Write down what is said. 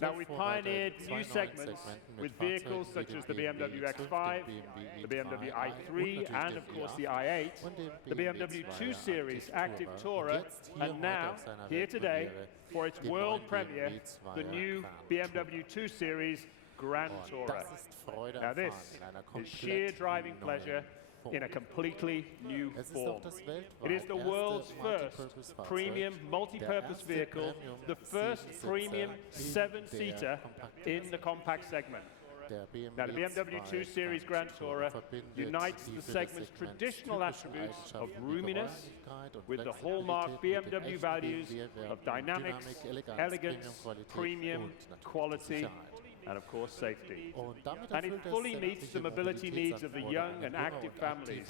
Now, we pioneered new segments with vehicles such as the BMW X5, the BMW i3, and of course the i8, the BMW 2 Series Active Tourer, and now, here today, for its world premiere, the new BMW 2 Series Grand Tourer. Now this is sheer driving pleasure in a completely new form. It is the world's first premium multi-purpose vehicle, the first premium seven-seater in the compact segment. Now, the BMW 2 Series Grand Tourer unites the segment's traditional attributes of roominess with the hallmark BMW values of dynamics, elegance, premium, quality, and of course safety. And it fully meets the mobility needs of the young and active families